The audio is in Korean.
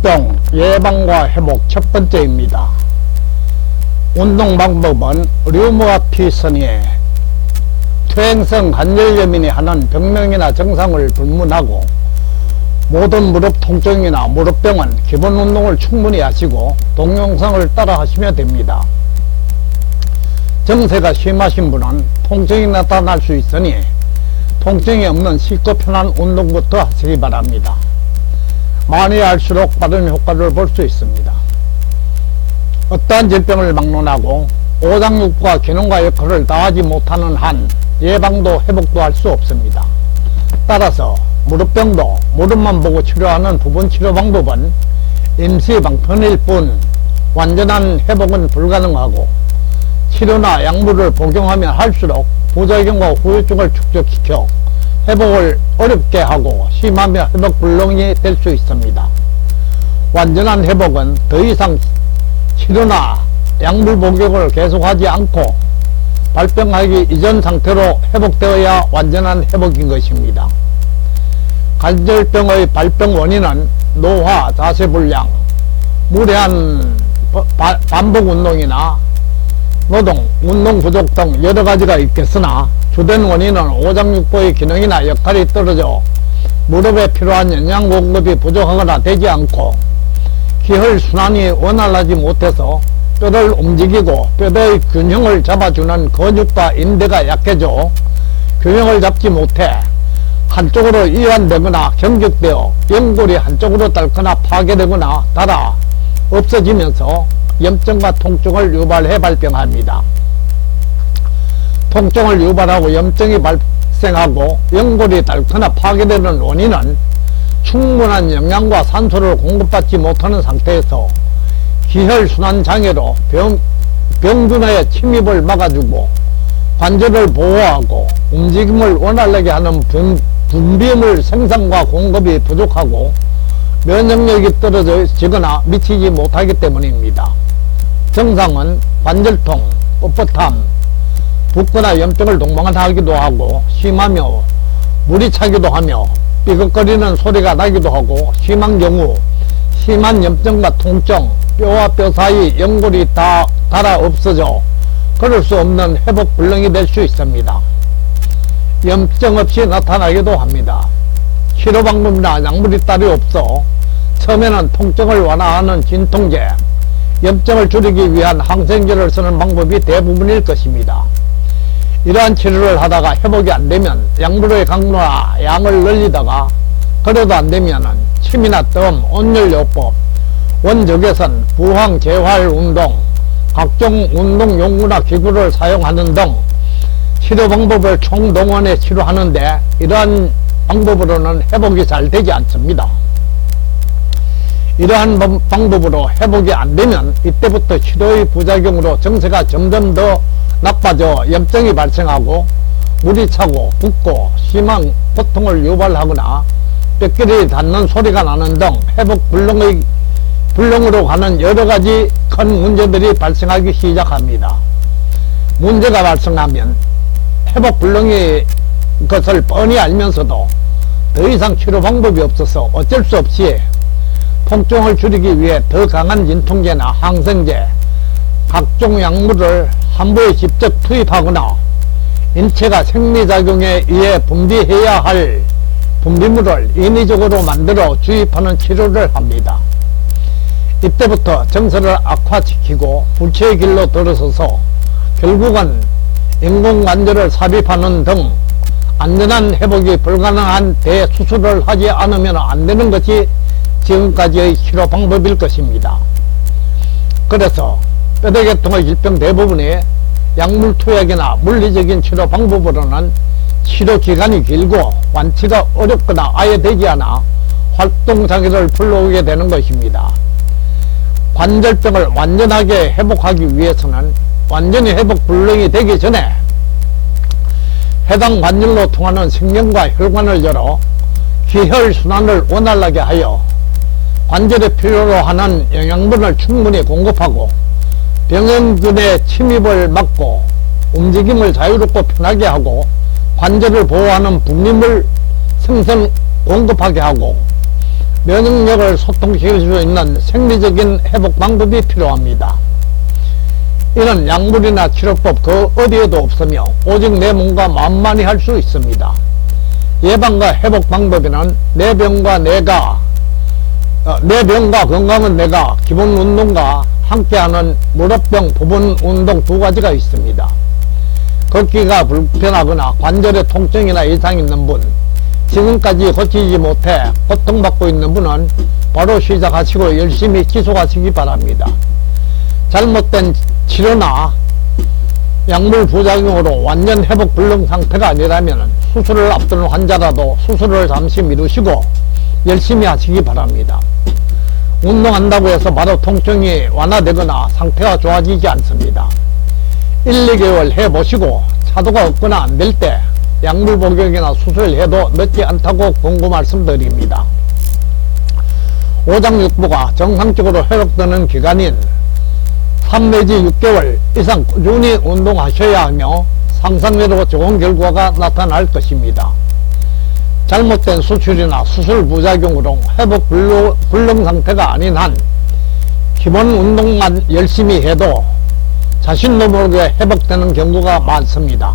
무릎병 예방과 회복 첫 번째입니다. 운동 방법은 류머티선의 퇴행성 관절염인이 하는 병명이나 증상을 불문하고 모든 무릎 통증이나 무릎병은 기본 운동을 충분히 하시고 동영상을 따라 하시면 됩니다. 증세가 심하신 분은 통증이 나타날 수 있으니 통증이 없는 쉽고 편한 운동부터 하시기 바랍니다. 많이 할수록 빠른 효과를 볼 수 있습니다. 어떠한 질병을 막론하고 오장육부가 기능과 역할을 다하지 못하는 한 예방도 회복도 할 수 없습니다. 따라서 무릎병도 무릎만 보고 치료하는 부분 치료 방법은 임시 방편일 뿐 완전한 회복은 불가능하고 치료나 약물을 복용하면 할수록 부작용과 후유증을 축적시켜 회복을 어렵게 하고 심하면 회복불능이 될 수 있습니다. 완전한 회복은 더 이상 치료나 약물 복용을 계속하지 않고 발병하기 이전 상태로 회복되어야 완전한 회복인 것입니다. 관절병의 발병 원인은 노화, 자세불량, 무리한 반복 운동이나 노동, 운동 부족 등 여러 가지가 있겠으나 주된 원인은 오장육부의 기능이나 역할이 떨어져 무릎에 필요한 영양 공급이 부족하거나 되지 않고 기혈순환이 원활하지 못해서 뼈를 움직이고 뼈의 균형을 잡아주는 근육과 인대가 약해져 균형을 잡지 못해 한쪽으로 이완되거나 경직되어 연골이 한쪽으로 닳거나 파괴되거나 닳아 없어지면서 염증과 통증을 유발해 발병합니다. 통증을 유발하고 염증이 발생하고 연골이 닳거나 파괴되는 원인은 충분한 영양과 산소를 공급받지 못하는 상태에서 기혈순환 장애로 병균의 침입을 막아주고 관절을 보호하고 움직임을 원활하게 하는 분비물 생산과 공급이 부족하고 면역력이 떨어지거나 미치지 못하기 때문입니다. 증상은 관절통, 뻣뻣함, 붓거나 염증을 동반하기도 하고 심하며 물이 차기도 하며 삐걱거리는 소리가 나기도 하고 심한 경우 심한 염증과 통증, 뼈와 뼈 사이 연골이 다 닳아 없어져 그럴 수 없는 회복불능이 될 수 있습니다. 염증 없이 나타나기도 합니다. 치료 방법이나 약물이 따로 없어 처음에는 통증을 완화하는 진통제, 염증을 줄이기 위한 항생제를 쓰는 방법이 대부분일 것입니다. 이러한 치료를 하다가 회복이 안되면 약물의 강도나 양을 늘리다가 그래도 안되면 침이나 뜸, 온열요법, 원적외선, 부항, 재활 운동, 각종 운동용구나 기구를 사용하는 등 치료 방법을 총동원해 치료하는데 이러한 방법으로는 회복이 잘 되지 않습니다. 이러한 방법으로 회복이 안되면 이때부터 치료의 부작용으로 증세가 점점 더 나빠져 염증이 발생하고 물이 차고 붓고 심한 고통을 유발하거나 뼈끼리 닿는 소리가 나는 등 회복불능으로 가는 여러가지 큰 문제들이 발생하기 시작합니다. 문제가 발생하면 회복불능인 것을 뻔히 알면서도 더 이상 치료 방법이 없어서 어쩔 수 없이 통증을 줄이기 위해 더 강한 진통제나 항생제, 각종 약물을 한부에 직접 투입하거나 인체가 생리작용에 의해 분비해야 할 분비물을 인위적으로 만들어 주입하는 치료를 합니다. 이때부터 증세를 악화시키고 불치의 길로 들어서서 결국은 인공관절을 삽입하는 등 안전한 회복이 불가능한 대수술을 하지 않으면 안되는 것이 지금까지의 치료 방법일 것입니다. 그래서 뼈대계통의 질병 대부분의 약물 투약이나 물리적인 치료 방법으로는 치료 기간이 길고 완치가 어렵거나 아예 되지 않아 활동장애를 불러오게 되는 것입니다. 관절병을 완전하게 회복하기 위해서는 완전히 회복불능이 되기 전에 해당 관절로 통하는 신경과 혈관을 열어 기혈순환을 원활하게 하여 관절에 필요로 하는 영양분을 충분히 공급하고 병원균의 침입을 막고 움직임을 자유롭고 편하게 하고 관절을 보호하는 분비물 생성 공급하게 하고 면역력을 소통시킬 수 있는 생리적인 회복 방법이 필요합니다. 이는 약물이나 치료법 그 어디에도 없으며 오직 내 몸과 마음만이 할 수 있습니다. 예방과 회복 방법에는 내 병과 건강은 내가 기본 운동과 함께하는 무릎병 부분 운동 두 가지가 있습니다. 걷기가 불편하거나 관절에 통증이나 이상이 있는 분, 지금까지 고치지 못해 고통받고 있는 분은 바로 시작하시고 열심히 지속하시기 바랍니다. 잘못된 치료나 약물 부작용으로 완전 회복 불능 상태가 아니라면 수술을 앞두는 환자라도 수술을 잠시 미루시고 열심히 하시기 바랍니다. 운동한다고 해서 바로 통증이 완화되거나 상태가 좋아지지 않습니다. 1, 2개월 해보시고 차도가 없거나 안 될 때 약물 복용이나 수술해도 늦지 않다고 권고 말씀드립니다. 오장육부가 정상적으로 회복되는 기간인 3 내지 6개월 이상 꾸준히 운동하셔야 하며 상상외로 좋은 결과가 나타날 것입니다. 잘못된 수술이나 수술 부작용으로 회복 불능 상태가 아닌 한 기본 운동만 열심히 해도 자신도 모르게 회복되는 경우가 많습니다.